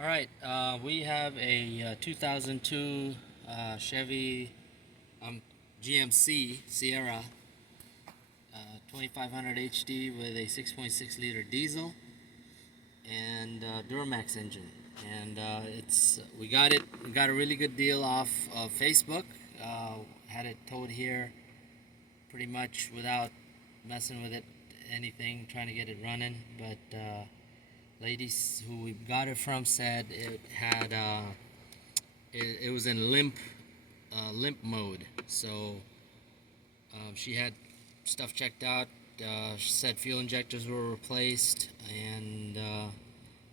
All right, we have a 2002 Chevy GMC Sierra 2500 HD with a 6.6 liter diesel and Duramax engine. And we got a really good deal off of Facebook. Had it towed here pretty much without messing with it, anything, trying to get it running. But ladies who we got it from said it had it was in limp mode. So she had stuff checked out. She said fuel injectors were replaced, and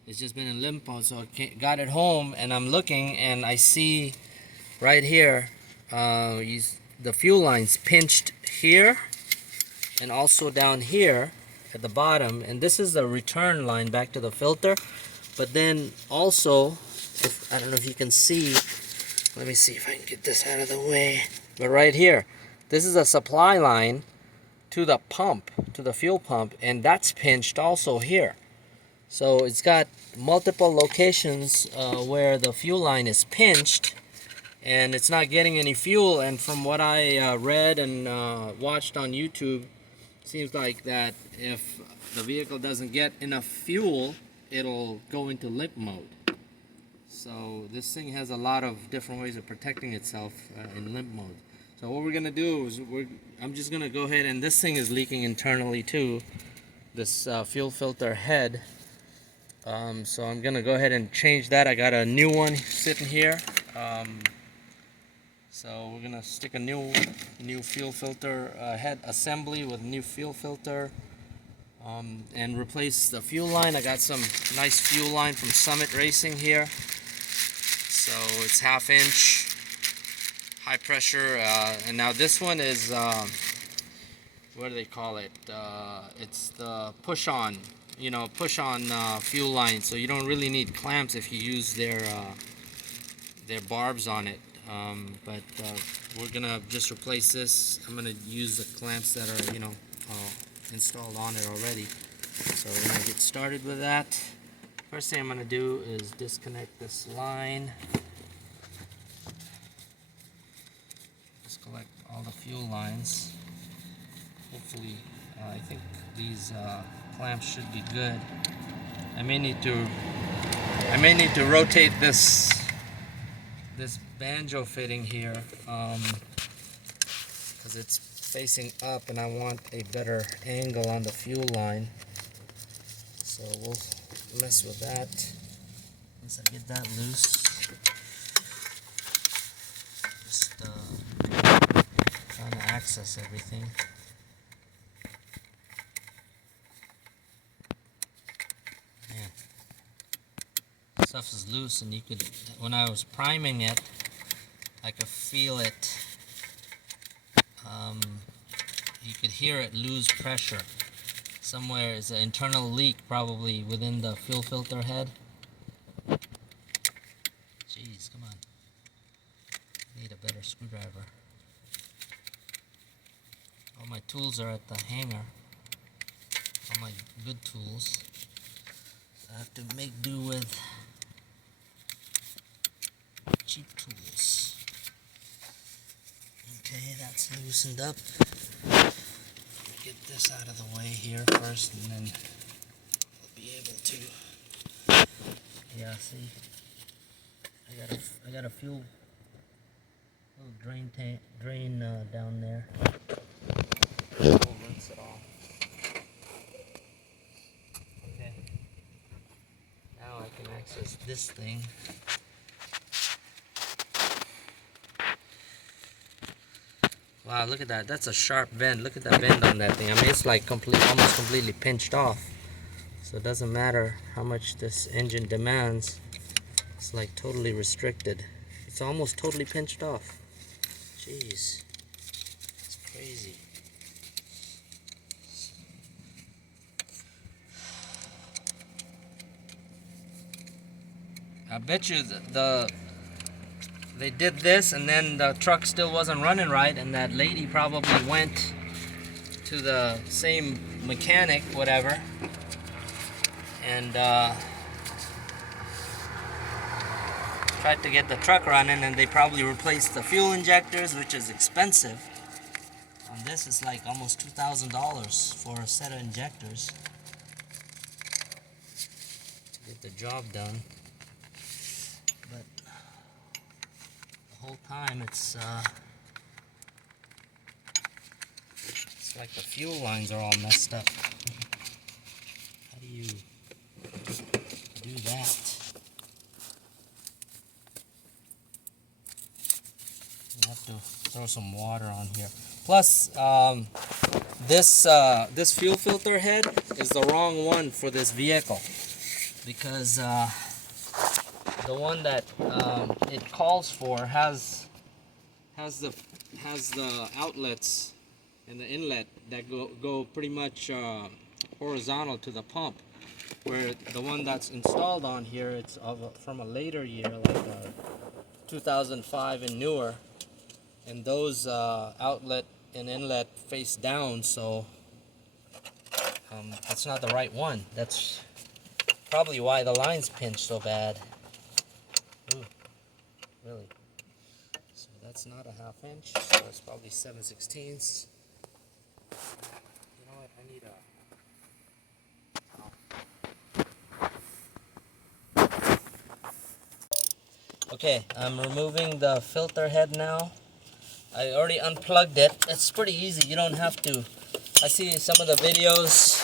it's just been in limp mode. So I got it home, and I'm looking, and I see right here the fuel lines pinched here and also down here at the bottom, and this is the return line back to the filter. But then also, I don't know if you can see, let me see if I can get this out of the way, but right here, this is a supply line to the pump, to the fuel pump, and that's pinched also here. So it's got multiple locations where the fuel line is pinched and it's not getting any fuel. And from what I read and watched on YouTube, seems like that if the vehicle doesn't get enough fuel, it'll go into limp mode. So this thing has a lot of different ways of protecting itself in limp mode. So what we're gonna do is I'm just gonna go ahead, and this thing is leaking internally too, this fuel filter head. So I'm gonna go ahead and change that. I got a new one sitting here. So we're gonna stick a new fuel filter head assembly with new fuel filter, and replace the fuel line. I got some nice fuel line from Summit Racing here. So it's 1/2 inch, high pressure, and now this one is what do they call it? It's the push-on, fuel line. So you don't really need clamps if you use their barbs on it. But we're gonna just replace this. I'm gonna use the clamps that are installed on it already. So we're gonna get started with that. First thing I'm gonna do is disconnect this line. Disconnect all the fuel lines. Hopefully, I think these clamps should be good. I may need to rotate this banjo fitting here because it's facing up and I want a better angle on the fuel line. So we'll mess with that once I get that loose. Just trying to access everything. Man, stuff is loose, and when I was priming it, I could feel it. You could hear it lose pressure. Somewhere is an internal leak, probably within the fuel filter head. Jeez, come on. Need a better screwdriver. All my tools are at the hanger. All my good tools. So I have to make do with cheap tools. Okay, that's loosened up. Get this out of the way here first, and then we'll be able to. Yeah, see, I got a fuel little drain down there. We'll rinse it off. Okay. Now I can access this thing. Wow, look at that. That's a sharp bend. Look at that bend on that thing. I mean, it's like almost completely pinched off. So it doesn't matter how much this engine demands. It's like totally restricted. It's almost totally pinched off. Jeez. It's crazy. I bet you they did this, and then the truck still wasn't running right, and that lady probably went to the same mechanic, whatever, and tried to get the truck running, and they probably replaced the fuel injectors, which is expensive. On this, it's like almost $2,000 for a set of injectors to get the job done. But the whole time, it's like the fuel lines are all messed up. How do you do that? You have to throw some water on here. Plus, this fuel filter head is the wrong one for this vehicle, because the one that it calls for has the outlets and the inlet that go pretty much horizontal to the pump, where the one that's installed on here, it's from a later year, like 2005 and newer, and those outlet and inlet face down, so that's not the right one. That's probably why the line's pinched so bad. Ooh, really? So that's not a 1/2 inch, so it's probably 7/16. You know what? I need a... Okay, I'm removing the filter head now. I already unplugged it. It's pretty easy. You don't have to. I see some of the videos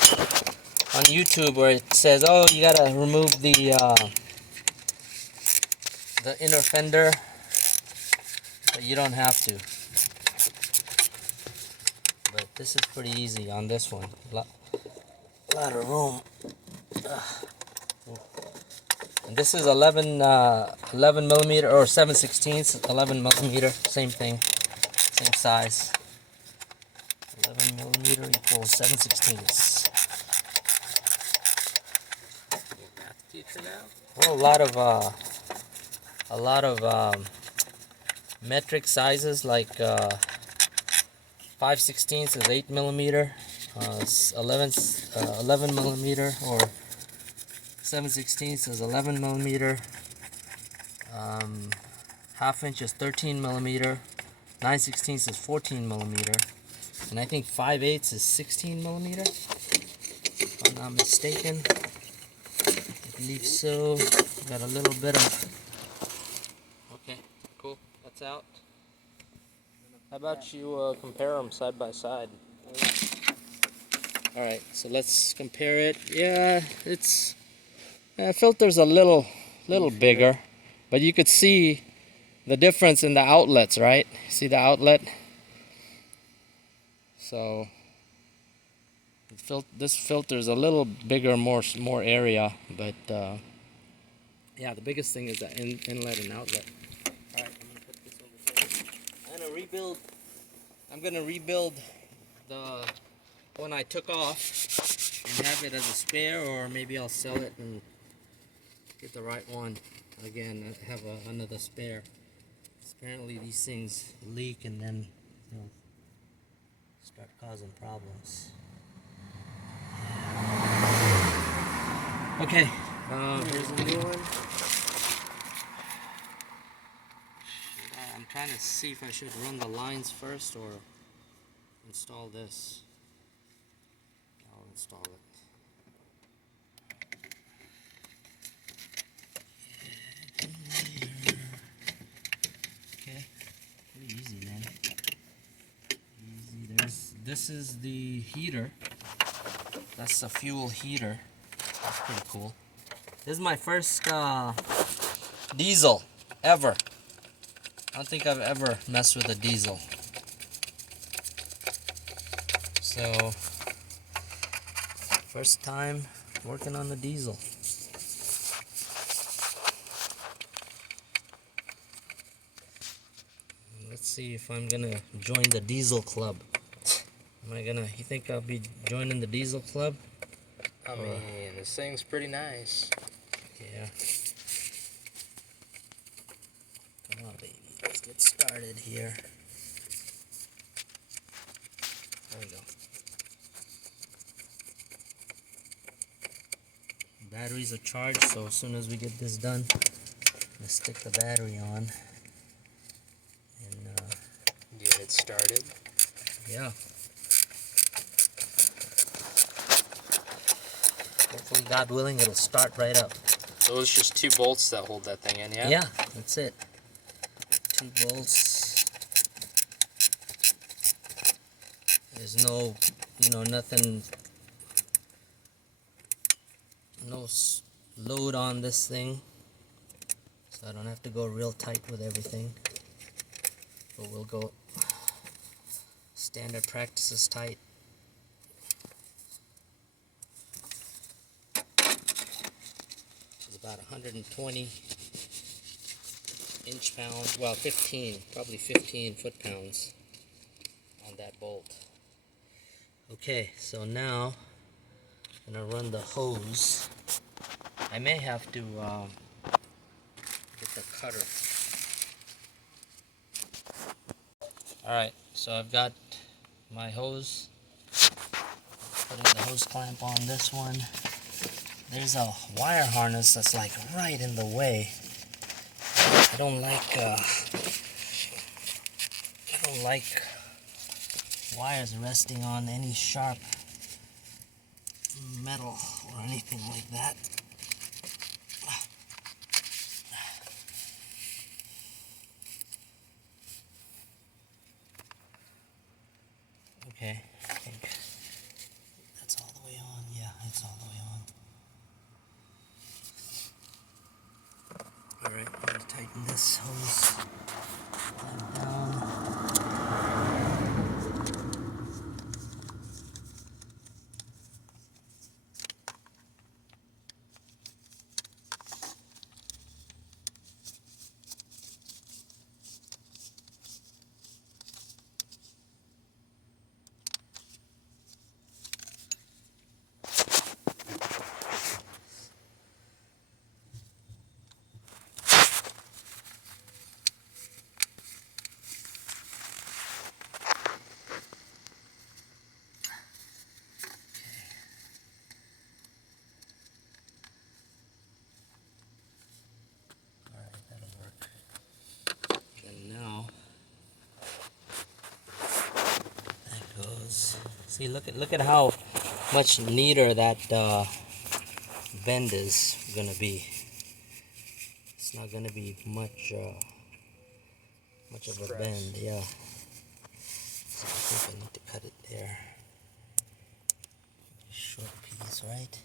on YouTube where it says, "Oh, you gotta remove the inner fender," but you don't have to. But this is pretty easy on this one. Lot of room. And this is 11 millimeter or 7/16, 11 millimeter, same thing, same size. 11 millimeter equals 7/16. Well, a lot of metric sizes, like 5/16 is 8 millimeter, 11 millimeter, or 7/16 is 11 millimeter. 1/2 inch is 13 millimeter. 9/16 is 14 millimeter, and I think 5/8 is 16 millimeter, if I'm not mistaken. I believe so. Got a little bit of... Okay, cool. That's out. How about you compare them side by side? All right, so let's compare it. Yeah, it's filter's a little bigger, but you could see the difference in the outlets, right? See the outlet? So this filter is a little bigger, more area, but yeah, the biggest thing is the inlet and outlet. All right, I'm gonna put this over here. I'm gonna rebuild the one I took off and have it as a spare, or maybe I'll sell it and get the right one again. Have another spare. Apparently these things leak and then, you know, start causing problems. Okay, here's a new one. I'm trying to see if I should run the lines first or install this. I'll install it. Okay, pretty easy, man. Easy. This is the heater. That's the fuel heater. That's pretty cool. This is my first diesel ever. I don't think I've ever messed with a diesel. So, first time working on the diesel. Let's see if I'm gonna join the diesel club. You think I'll be joining the diesel club? I mean, this thing's pretty nice. Yeah. Come on, baby. Let's get started here. There we go. Batteries are charged, so as soon as we get this done, gonna stick the battery on and Get it started. yeah. Hopefully, God willing, it'll start right up. So it's just 2 bolts that hold that thing in, yeah? Yeah, that's it. 2 bolts. There's no, nothing, no load on this thing. So I don't have to go real tight with everything. But we'll go standard practices tight. It's about 120 inch-pounds, well 15, probably 15 foot-pounds on that bolt. Okay, so now I'm gonna run the hose. I may have to get the cutter. Alright, so I've got my hose. Putting the hose clamp on this one. There's a wire harness that's like right in the way. I don't like wires resting on any sharp metal or anything like that. Okay, I think that's all the way on. Yeah, it's all the way on. Alright, I'm going to tighten this hose clamp down. See, look at how much neater that bend is gonna be. It's not gonna be much of a bend, yeah. So I think I need to cut it there. Short piece, right?